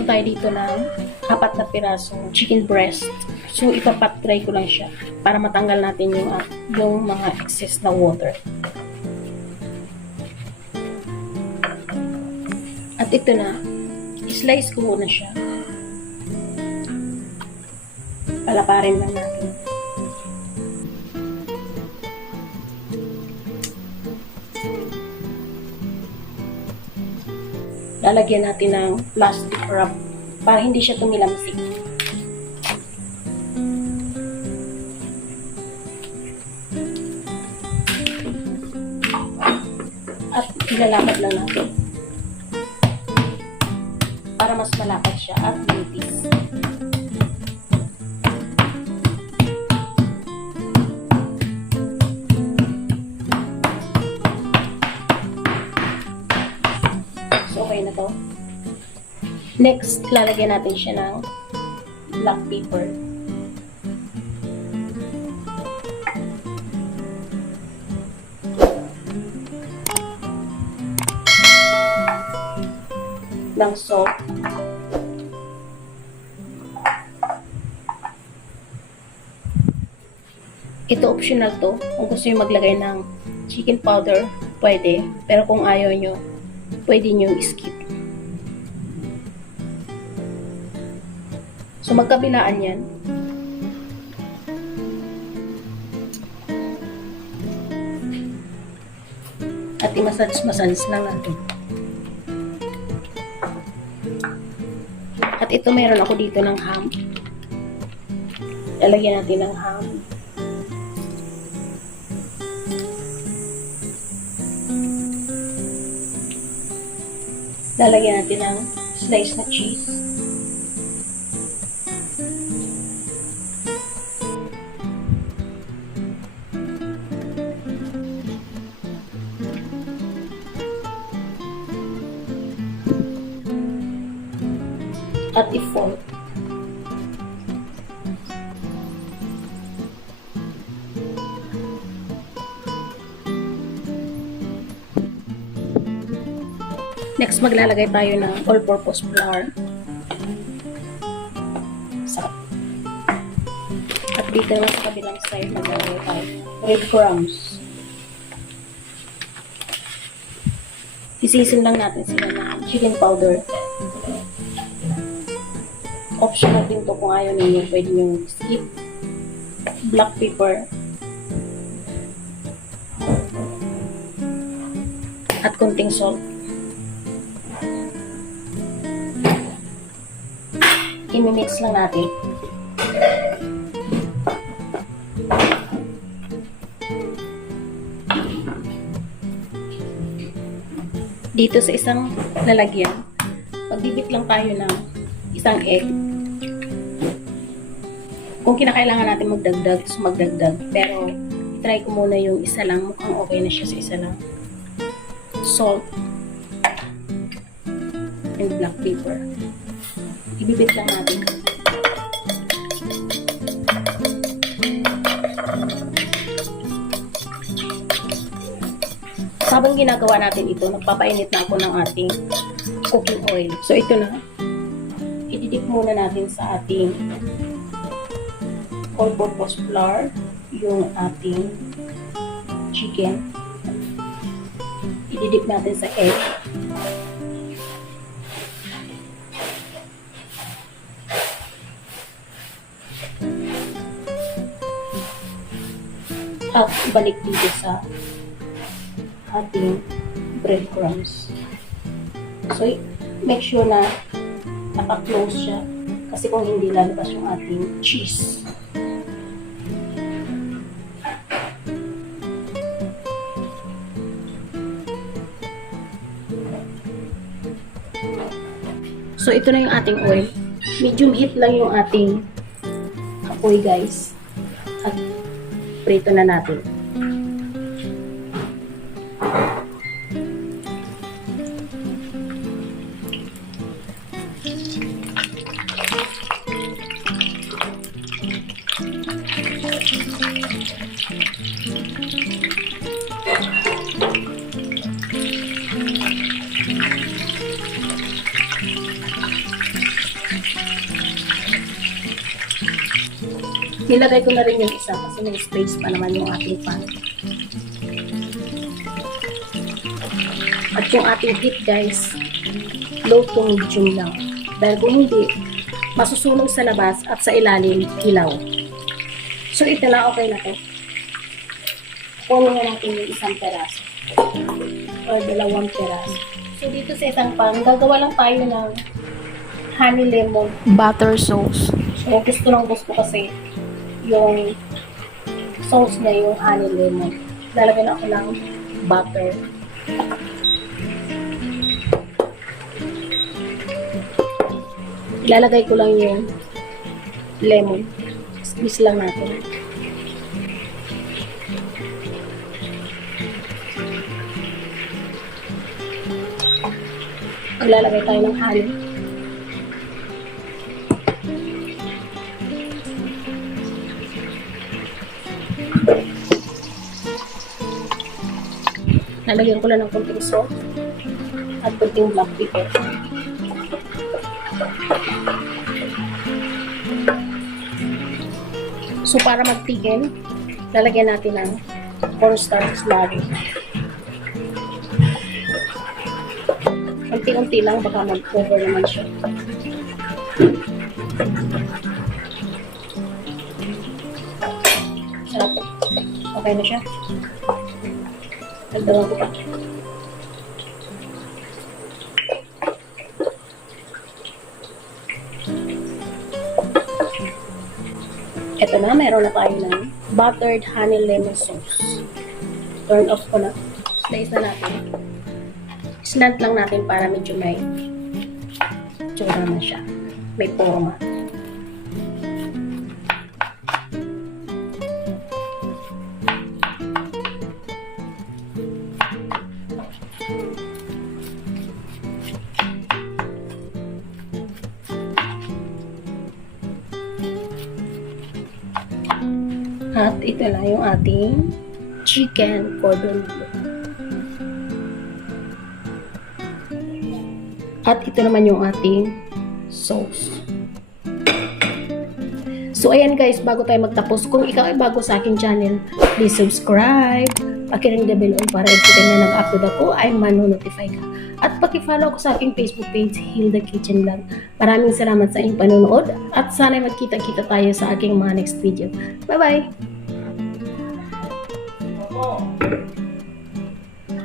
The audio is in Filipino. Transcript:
meron tayo dito ng 4 na pirasong chicken breast. So, ipapat-dry ko lang siya para matanggal natin yung mga excess na water. At ito na, slice ko muna siya. Palaparin lang natin. Lalagyan natin ng plastic wrap para hindi siya tumilamsik. At ilalapad lang natin para mas malapad siya at manipis. So, okay na to. Next, lalagyan natin siya ng black pepper. Ng salt. Ito optional to. Kung gusto nyo maglagay ng chicken powder, pwede. Pero kung ayaw nyo, pwede nyo skip. So, magkabilaan yan. At i-massage lang natin. At ito, meron ako dito ng ham. Lalagyan natin ng ham. Lalagyan natin ng slice na cheese. At i-fold. Next, maglalagay tayo ng all-purpose flour. At dito naman sa kabilang side, maglalagay tayo ng crumbs. Isisin lang natin sila ng chicken powder. Optional din to kung ayaw ninyo, pwede nyo skip. Black pepper. At konting salt. I-mix lang natin. Dito sa isang lalagyan, magbibit lang tayo ng isang egg. Kung kinakailangan natin magdagdag, so magdagdag. Pero, try ko muna yung isa lang. Mukhang okay na siya sa isa lang. Salt. And black pepper. Ibibit lang natin. Habang ginagawa natin ito, nagpapainit na ako ng ating cooking oil. So, ito na. Ididip muna natin sa ating all-purpose flour yung ating chicken. Ididip natin sa egg. At balik dito sa ating breadcrumbs. So, make sure na naka-close siya kasi kung hindi, lalabas yung ating cheese. So, ito na yung ating oil. Medium heat lang yung ating apoy, guys. At prito na natin. Nilagay ko na rin yung isa kasi may space pa naman yung ating pan. At yung ating heat guys, low to medium lang. Dahil kung hindi, masusunog sa labas at sa ilalim, hilaw. So ito na, okay na to. Kunin na natin yung isang peraso. Or 2 peraso. So dito sa isang pan, gagawa lang tayo ng honey lemon butter sauce. So gusto kasi yung sauce niya yung honey lemon. Lalagyan ako ng butter. Ilalagay ko lang yung lemon. Squeeze lang natin. Maglalagay tayo ng honey. Lalagyan ko lang ng konting salt at konting black pepper. So, para magtigil, lalagyan natin ng cornstarch slurry. Unti-unti lang, baka mag-cover naman siya. Sarap. Okay na siya. Nagdagan ko pa. Ito na, meron na tayo ng buttered honey lemon sauce. Turn off ko na. Slice na natin. Slant lang natin para medyo may tsura na siya. May forma. At ito na yung ating chicken cordon bleu. At ito naman yung ating sauce. So ayan guys, bago tayo magtapos, kung ikaw ay bago sa aking channel, please subscribe. Pakiring the bell on para ipagin na ng upload ako ay manonotify ka. At pakifollow ko sa aking Facebook page, Hilda Kitchen Vlog. Maraming salamat sa inyong panonood at sana magkita-kita tayo sa aking mga next video. Bye-bye!